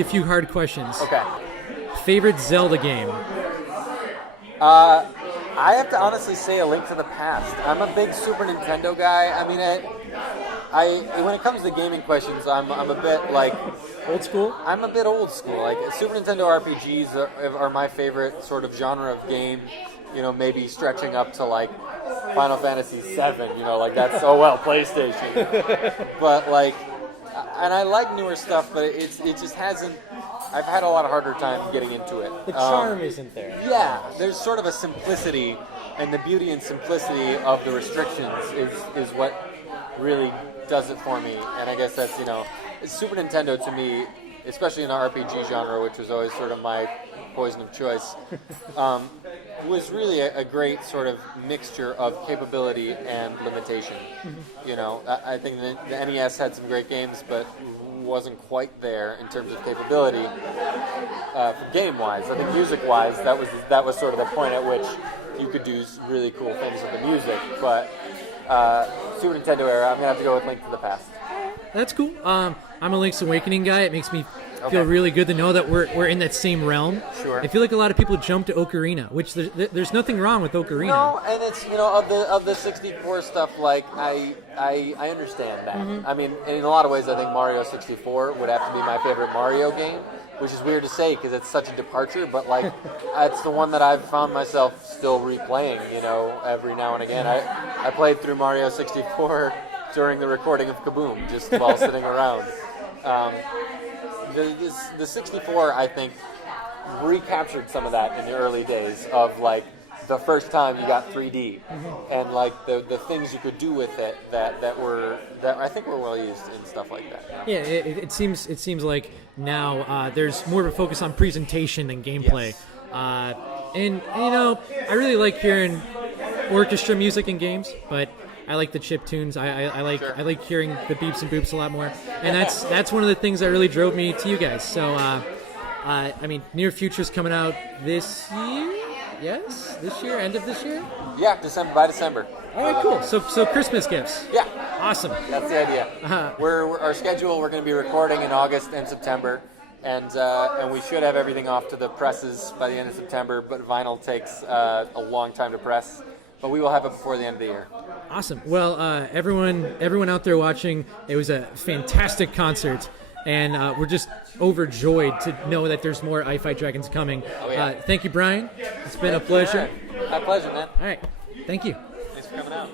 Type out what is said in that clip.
you a few hard questions. Okay. Favorite Zelda game? I have to honestly say A Link to the Past. I'm a big Super Nintendo guy. I mean, I when it comes to gaming questions, I'm a bit like Old school? I'm a bit old school. Like Super Nintendo RPGs are my favorite sort of genre of game. You know, maybe stretching up to like Final Fantasy VII. You know, like that's PlayStation. But like, and I like newer stuff, but it just hasn't. I've had a lot of harder time getting into it. The charm isn't there. Yeah, there's sort of a simplicity, and the beauty and simplicity of the restrictions is what really does it for me. And I guess that's, Super Nintendo to me, especially in the RPG genre, which was always sort of my poison of choice, was really a great sort of mixture of capability and limitation. I think the NES had some great games, but wasn't quite there in terms of capability game-wise. I think music-wise, that was sort of the point at which you could do really cool things with the music. But Super Nintendo era, I'm gonna have to go with Link to the Past. That's cool. I'm a Link's Awakening guy. It makes me feel really good to know that we're in that same realm. Sure. I feel like a lot of people jump to Ocarina, which there's nothing wrong with Ocarina. No, and it's of the 64 stuff. Like I understand that. Mm-hmm. I mean, in a lot of ways, I think Mario 64 would have to be my favorite Mario game, which is weird to say because it's such a departure. But like, it's the one that I've found myself still replaying. Every now and again. I played through Mario 64 during the recording of Kaboom, just while sitting around. The 64, I think, recaptured some of that in the early days of like the first time you got 3D, and like the things you could do with it that I think were well used and stuff like that. Yeah, it seems like now there's more of a focus on presentation than gameplay. Yes. And I really like hearing orchestra music in games, but I like the chip tunes. I like hearing the beeps and boops a lot more, and that's one of the things that really drove me to you guys. So, I mean, Near Future's coming out this year. Yes, this year, end of this year. Yeah, by December. All right, cool. So Christmas gifts. Yeah, awesome. That's the idea. Our schedule. We're going to be recording in August and September, and we should have everything off to the presses by the end of September. But vinyl takes a long time to press. But we will have it before the end of the year. Awesome. Well, everyone out there watching, it was a fantastic concert, and we're just overjoyed to know that there's more I Fight Dragons coming. Oh, yeah. Thank you, Brian. It's been a pleasure. My pleasure, man. All right. Thank you. Thanks for coming out.